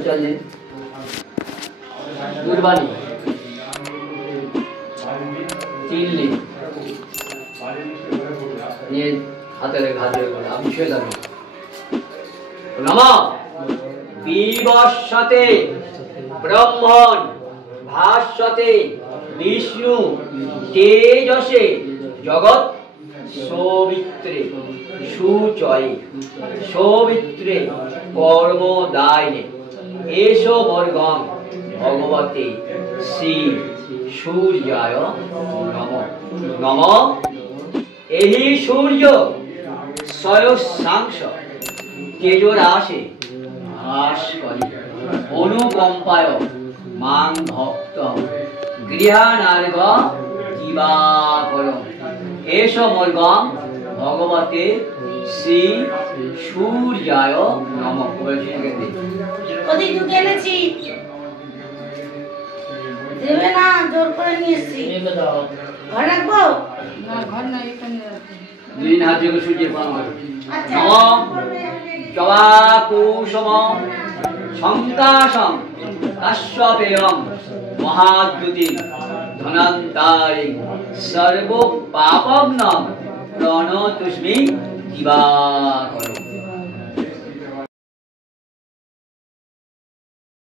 चलिए दूरवाणी चिल्ली ये हाथे घाटे आप छुए जाबे नमः विवस्वते ब्रह्मण भास्वते विष्णु तेजसे जगत सौमित्रे सुचये सौमित्रे कर्मदायिने एषो वर्गं भगवते श्री सूर्याय नमः नमः एहि सूर्य स्वयंसांश तेजोराशे भास्करि अनुकंपाय मां भक्त गृहाणार्घ दिवाकरम् एषो वर्गं भगवते श्री सूर्याय नमः ওদি দুটো এনেছি দেবে না জোর করে নিয়ে এসেছি ঘর রাখবো না ঘর না এখানে রাখবো দুই হাত দিয়ে সূর্য প্রণাম করো নমঃ জবাকুসম সংকাশম কাশ্যপেয়ম মহাদ্যুতি ধনন্তারি সর্ব পাপগ্ন প্রণতুষ্মি দিবাকর